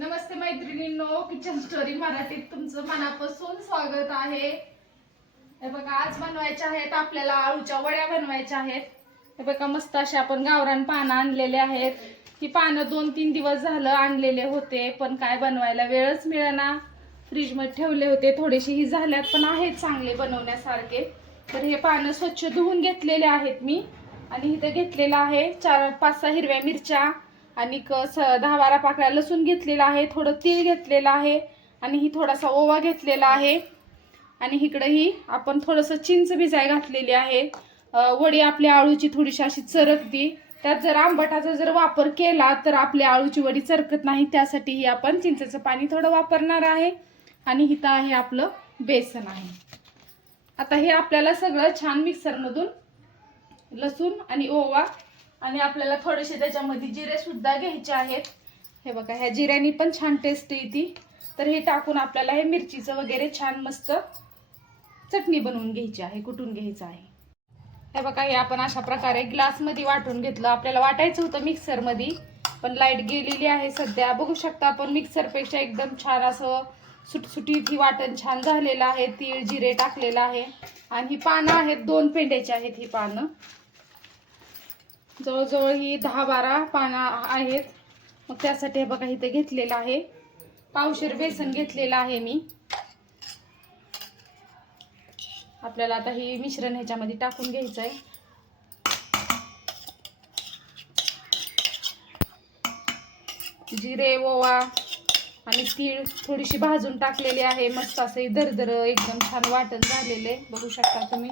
नमस्ते मैत्रिणींनो kitchen story मराठीत तुमचं मनापासून स्वागत आहे. हे बघा आज बनवायच्या आहेत आपल्याला आळूच्या वड्या बनवायच्या आहेत. हे बघा मस्त असे आपण गावरान पानं आणलेले आहेत. ही पानं दोन तीन दिवस झालं आणलेले होते पण काय बनवायला वेळच मिळेना. फ्रीजमध्ये ठेवले होते थोडेसे ही झाल्यात पण आहेत चांगले बनवण्यासारखे. तर हे पानं स्वच्छ धुवून घेतलेले आहेत मी. आणि इथं घेतलेलं आहे चार पाच सहा हिरव्या मिरच्या आणि स दहा बारा पाकळ्या लसूण घेतलेला आहे थोडं तीळ घेतलेलं आहे आणि ही थोडासा ओवा घेतलेला आहे. आणि इकडंही आपण थोडंसं चिंच भिजाय घातलेली आहे. वडी आपल्या आळूची थोडीशी अशी चरकती. त्यात जर आंबटाचा जर वापर केला तर आपल्या आळूची वडी चरकत नाही. त्यासाठीही आपण चिंचेचं पाणी थोडं वापरणार आहे. आणि इथं आहे आपलं बेसन आहे. आता हे आपल्याला सगळं छान मिक्सरमधून लसूण आणि ओवा आणि आपल्याला थोडेसे त्याच्यामध्ये जिरे सुद्धा घ्यायचे आहेत. हे बघा ह्या जिऱ्यानी पण छान टेस्ट येते. तर हे टाकून आपल्याला हे मिरचीचं वगैरे छान मस्त चटणी बनवून घ्यायची आहे कुटून घ्यायचं आहे. हे बघा हे आपण अशा प्रकारे ग्लासमध्ये वाटून घेतलं. आपल्याला वाटायचं होतं मिक्सरमध्ये पण लाइट गेलेली आहे सध्या. बघू शकता आपण मिक्सरपेक्षा एकदम छान असं सुटसुटीत ही वाटण छान झालेलं आहे. तीळ जिरे टाकलेलं आहे. आणि ही पानं आहेत दोन पेंड्याची आहेत ही पानं. जवळजवळ ही दहा बारा पानं आहेत. मग त्यासाठी हे बघा इथे घेतलेलं आहे. पावशेर बेसन घेतलेलं आहे मी. आपल्याला आता हे मिश्रण ह्याच्यामध्ये टाकून घ्यायचं आहे जिरे ओवा आणि तीळ थोडीशी भाजून टाकलेली आहे. मस्त असं दरदर एकदम छान वाटण झालेले बघू शकता तुम्ही.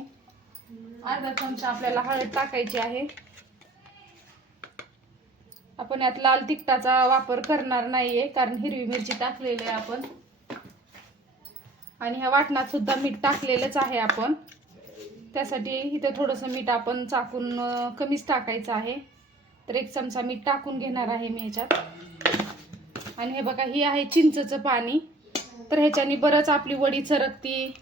अर्धा चमचा आपल्याला हळद टाकायची आहे. आपण यात लाल तिखटाचा वापर करणार नाहीये कारण हिरवी मिरची टाकलेली आहे आपण. आणि ह्या वाटणात सुद्धा मीठ टाकलेलंच आहे आपण. त्यासाठी इथे थोडंसं मीठ आपण चाकून कमीच टाकायचं आहे. तर एक चमचा मीठ टाकून घेणार आहे मी ह्याच्यात आणि हे बघा ही आहे चिंचचं पाणी. तर ह्याच्याने बरंच आपली वडी सरकती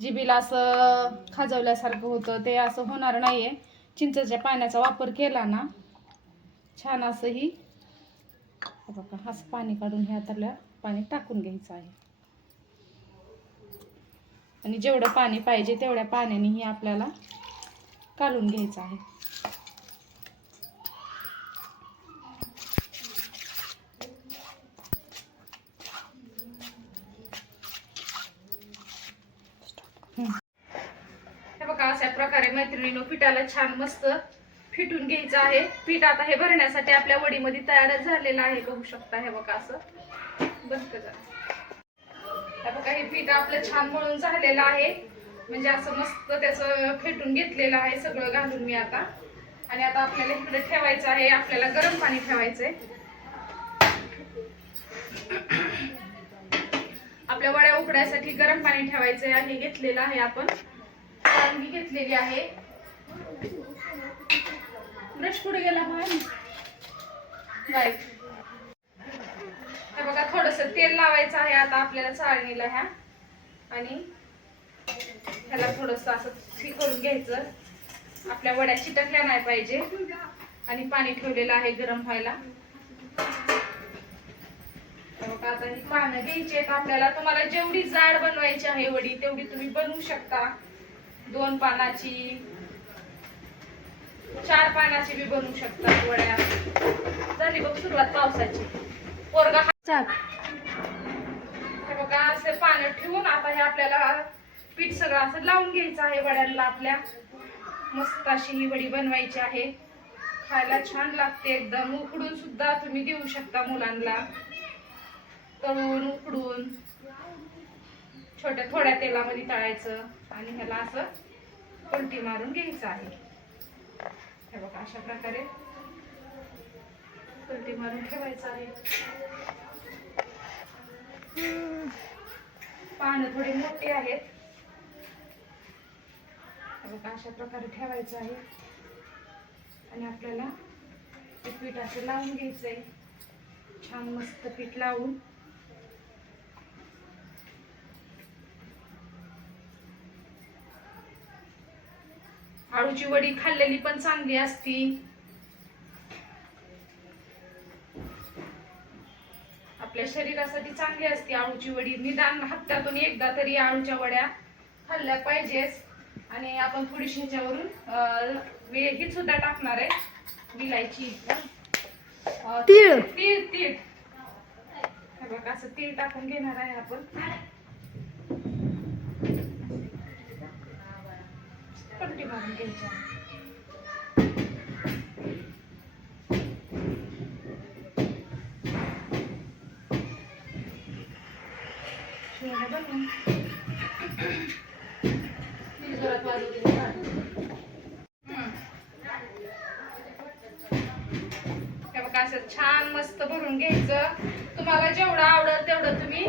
जिबीला असं खाजवल्यासारखं होतं ते असं होणार नाही आहे चिंचच्या पाण्याचा वापर केला ना छान असं ही बघा असं पाणी काढून ह्या त्याला पाणी टाकून घ्यायचं आहे. आणि जेवढं पाणी पाहिजे तेवढ्या पाण्याने ही आपल्याला काढून घ्यायचं आहे. हे बघा अशा प्रकारे मैत्रिणीनं पिठाला छान मस्त फिटून घ्यायचं आहे. पीठ आता हे भरण्यासाठी आपल्या वडीमध्ये तयारच झालेलं आहे. बघू शकता हे बघा असं. बंद करा. बघा हे पीठ आपलं छान मळून झालेलं आहे. म्हणजे असं मस्त त्याचं फेटून घेतलेलं आहे सगळं घालून मी आता. आणि आता आपल्याला इकडे ठेवायचं आहे. आपल्याला गरम पाणी ठेवायचंय. आपल्या वड्या उकडायसाठी गरम पाणी ठेवायचंय. आहे घेतलेलं आहे आपण. घेतलेली आहे. ब्रश कुठे गेला बाहेर बाय. हे बघा थोडस तेल लावायचं आहे आता आपल्याला चाळणीला ह्या. आणि ह्याला थोडस असं फी करून घ्यायचं. आपल्या वड्या चिटकल्या नाही पाहिजे. आणि पाणी ठेवलेलं आहे गरम व्हायला. बघा आता ही पानं घ्यायची आहेत आपल्याला. तुम्हाला जेवढी जाड बनवायची आहे वडी तेवढी तुम्ही बनवू शकता. दोन पानाची चार पानाची बी बनवू शकता वड्या. झाली बघ सुरुवात पावसाची. पोरगा हा- हे बघा असे पानं ठेवून आता हे आपल्याला पीठ सगळं असं लावून घ्यायचं आहे वड्यांना आपल्या. मस्त अशी ही वडी बनवायची आहे. खायला छान लागते एकदम. उकडून सुद्धा तुम्ही देऊ शकता मुलांना. तळून उकडून. छोट्या थोड्या तेलामध्ये तळायचं आणि ह्याला असं पलटी मारून घ्यायचं आहे. हे बघा अशा प्रकारे पलटी मारून ठेवायचं आहे. पानं थोडी मोठी आहेत. हे बघा अशा प्रकारे ठेवायचं आहे. आणि आपल्याला ते पीठ असं लावून घ्यायचंय. छान मस्त पीठ लावून. आळूची वडी खाल्लेली पण चांगली असती. आपल्या शरीरासाठी चांगली असते आळूची वडी. निदान हप्त्यातून एकदा तरी आळूच्या वड्या खाल्ल्या पाहिजेच. आणि आपण थोडीशी ह्याच्यावरून ही सुद्धा टाकणार आहे. विलायची तीळ. तीळ तीळ. बघा असं तीळ टाकून घेणार आहे आपण. पलटी मारून घ्यायची. छान मस्त भरून घ्यायचं. तुम्हाला जेवढं आवडेल तेवढं तुम्ही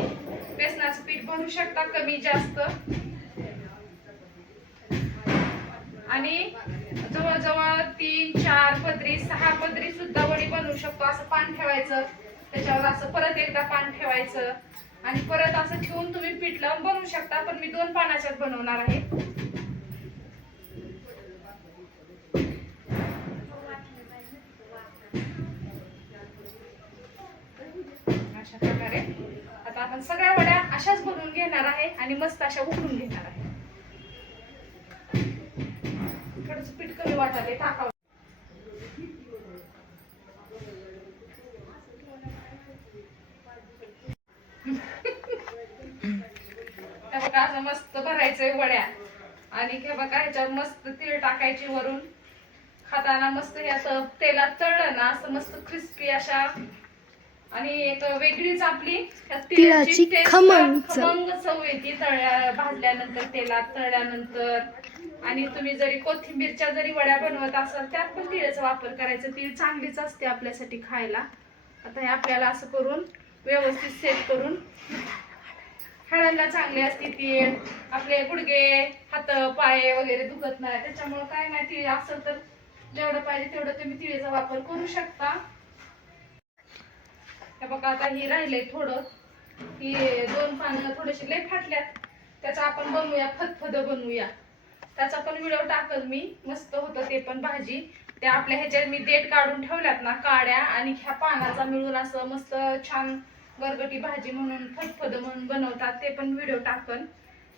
बेसनाचं पीठ भरू शकता कमी जास्त. आणि जवळजवळ तीन चार पदरी सहा पदरी सुद्धा वडी बनवू शकतो. असं पान ठेवायचं. त्याच्यावर असं परत एकदा पान ठेवायचं. आणि परत असं ठेवून तुम्ही पीठ लावून बनवू शकता. पण मी दोन पानाच्याच बनवणार आहे. अशा प्रकारे. आता आपण सगळ्या वड्या अशाच बनवून घेणार आहे आणि मस्त अशा उकडून घेणार आहे. थोडस पीठ टाकावं. असं मस्त भरायचंय वड्या. आणि हे बघा ह्याच्यावर मस्त तीळ टाकायची वरून. खाताना मस्त हे असं तेलात तळलं ना असं मस्त क्रिस्पी अशा आणि एक वेगळीच आपली तिळाची खमंग. खमंग चव येते तळ्या भाजल्यानंतर तेलात तळल्यानंतर. आणि तुम्ही जरी कोथिंबीरच्या जरी वड्या बनवत असाल त्यात पण तिळाचा वापर करायचा. तीळ चांगलीच असते आपल्यासाठी खायला. आता हे आपल्याला असं करून व्यवस्थित सेट करून हाडांना चांगली असते तीळ. आपले गुडघे हात पाय वगैरे दुखत नाही. त्याच्यामुळे काय नाही तीळ असेल तर जेवढं पाहिजे तेवढं तुम्ही तिळीचा वापर करू शकता. हे बघा आता हे राहिलंय थोडं. ही दोन पानं थोडेसे लय फाटल्यात. त्याचा आपण बनवूया फतफद बनवूया. त्याचा पण व्हिडिओ टाकल मी. मस्त होतं ते पण भाजी. ते आपल्या ह्याच्यात मी देठ काढून ठेवल्यात ना काड्या आणि ह्या पानाचा मिळून असं मस्त छान गरगटी भाजी म्हणून फतफद म्हणून बनवतात. ते पण व्हिडिओ टाकल.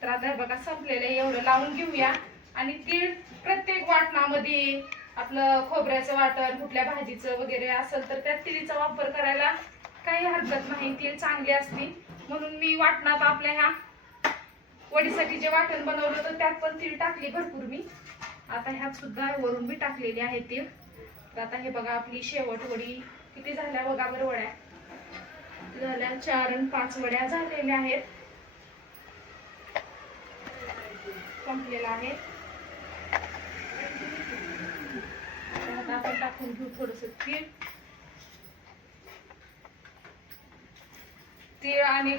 तर आता बघा संपलेलं एवढं लावून घेऊया. आणि तीळ प्रत्येक वाटणामध्ये आपलं खोबऱ्याचं वाटण कुठल्या भाजीचं वगैरे असेल तर त्या तिळीचा वापर करायला काही हरकत नाही ते चांगली असती म्हणून मी वाटणात आपल्या ह्या वडीसाठी जे वाटण बनवलं होतं त्यात पण तीळ टाकली भरपूर मी. आता ह्यात सुद्धा वरून मी टाकलेली आहे तीळ. तर आता हे बघा आपली शेवट वडी किती झाल्या बघा बरं वड्या. झाल्या चार आणि पाच वड्या झालेल्या आहेत. संपलेला आहे आता आपण टाकून घेऊ थोडस तीळ. तीळ आणि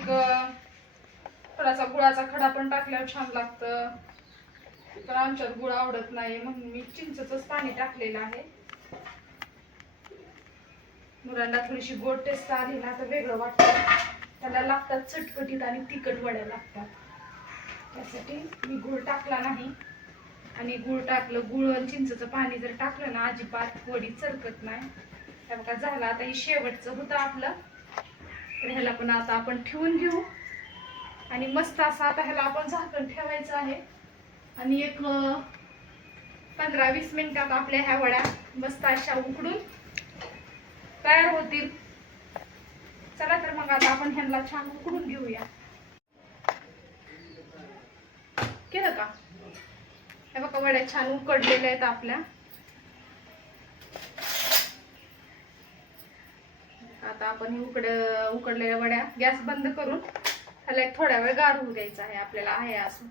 थोडासा गुळाचा खडा पण टाकल्यावर छान लागतं. तर आमच्यात गुळ आवडत नाही म्हणून मी चिंचच पाणी टाकलेलं आहे. मुलांना थोडीशी गोड टेस्ट आली ना तर वेगळं वाटतं. त्याला लागतात चटकटीत आणि तिखट वड्या लागतात. त्यासाठी मी गुळ टाकला नाही. आणि गुळ टाकलं गुळ आणि चिंचचं पाणी जर टाकलं ना अजिबात वडी चरकत नाही. त्या बघा झालं आता हे शेवटचं होतं आपलं. तर ह्याला पण आता आपण ठेवून घेऊ. आणि मस्त असं आता ह्याला आपण झाकण ठेवायचं आहे. आणि एक पंधरा वीस मिनिटात आपल्या ह्या वड्या मस्त अशा उकडून तयार होतील. चला तर मग आता आपण ह्यांना छान उकडून घेऊया. केलं का? हे बघा वड्या छान उकडलेल्या आहेत आपल्या. आता आपण हे उकड उकडलेल्या वड्या गॅस बंद करून त्याला एक थोड्या वेळ गार होऊ द्यायचा आहे आपल्याला आहे असं.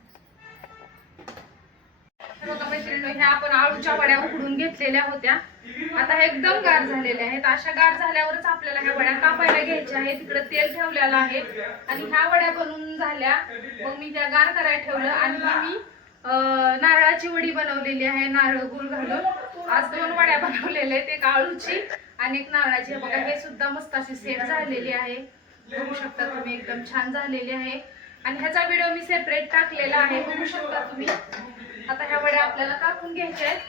ह्या आपण आळूच्या वड्या उकडून घेतलेल्या होत्या. आता ह्या एकदम गार झालेल्या आहेत. अशा गार झाल्यावरच आपल्याला ह्या वड्या कापायला घ्यायच्या आहेत. तिकडे तेल ठेवलेलं आहे. आणि ह्या वड्या बनवून झाल्या. मग मी त्या गार करायला ठेवलं आणि मी नारळाची वडी बनवलेली आहे. नारळ गुळ घालून. आज दोन वड्या बनवलेल्या आहेत. एक आळूची एक नारळाची बघा हे सुद्धा मस्त अशी सेट झालेली आहे. बघू शकता तुम्ही एकदम छान झालेली आहे. आणि ह्याचा व्हिडिओ मी सेपरेट टाकलेला आहे. बघू शकता तुम्ही. आता ह्या वड्या आपल्याला कापून घ्यायच्या आहेत.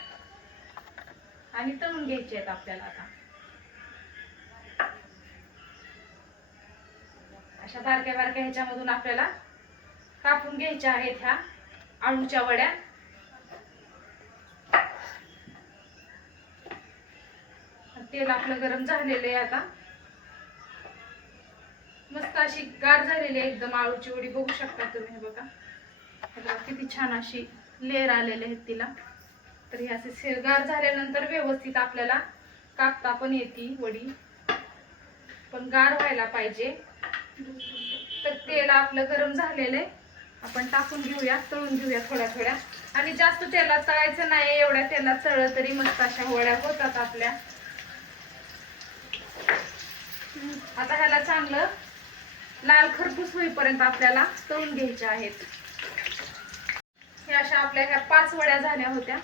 आणि तळून घ्यायचे आहेत आपल्याला आता. अशा बारक्या बारक्या ह्याच्यामधून आपल्याला कापून घ्यायच्या आहेत ह्या आळूच्या वड्या. तेल आपलं गरम झालेलं आहे आता. मस्त अशी गार झालेली आहे एकदम आळूची वडी. बघू शकता तुम्ही हे बघा. किती छान अशी लेअर आलेले आहेत तिला. तर हे असे से- गार झाल्यानंतर व्यवस्थित आपल्याला कापता पण येते वडी. पण गार व्हायला पाहिजे. तर तेल आपलं गरम झालेलं आहे. आपण टाकून घेऊया तळून घेऊया थोड्या थोड्या. आणि जास्त तेलात तळायचं नाही एवढ्या तेलात तळलं तरी मस्त अशा वड्या होतात आपल्या. आता ह्याला चांगलं लाल खरपूस होईपर्यंत आपल्याला तळून घ्यायच्या आहेत. हे अशा आपल्या ह्या पाच वड्या झाल्या होत्या.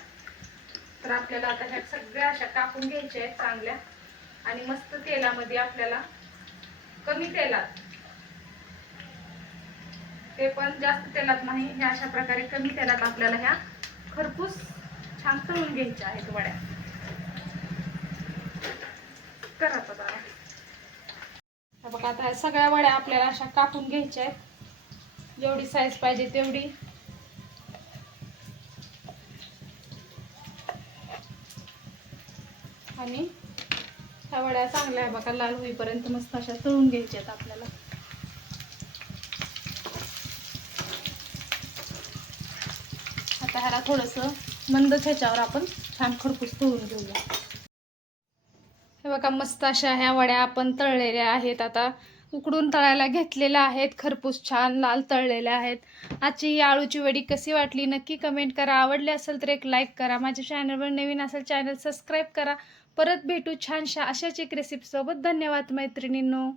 तर आपल्याला आता ह्या सगळ्या अशा कापून घ्यायच्या आहेत चांगल्या. आणि मस्त तेलामध्ये आपल्याला कमी तेलात ते पण जास्त तेलात नाही ह्या अशा प्रकारे कमी तेलात आपल्याला ह्या खरपूस छान तळून घ्यायच्या आहेत वड्या. करा आता बघा आता सगळ्या वड्या आपल्याला अशा कापून घ्यायच्या आहेत. जेवढी साईज पाहिजे तेवढी. आणि ह्या वड्या चांगल्या आहे बघा लाल होईपर्यंत मस्त अशा तळून घ्यायच्या आहेत आपल्याला. आता ह्याला थोडंसं मंदच ह्याच्यावर आपण छान खरपूस तळून घेऊया. हे बघा मस्त अशा ह्या वड्या आपण तळलेल्या आहेत. आता उकडून तळायला घेतलेल्या आहेत. खरपूस छान लाल तळलेल्या आहेत. आजची ही आळूची वडी कशी वाटली नक्की कमेंट करा. आवडली असेल तर एक लाईक करा. माझ्या चॅनलवर नवीन असेल चॅनल सबस्क्राईब करा. परत भेटू छानशा अशाच एक रेसिपीसोबत धन्यवाद मैत्रिणींनो.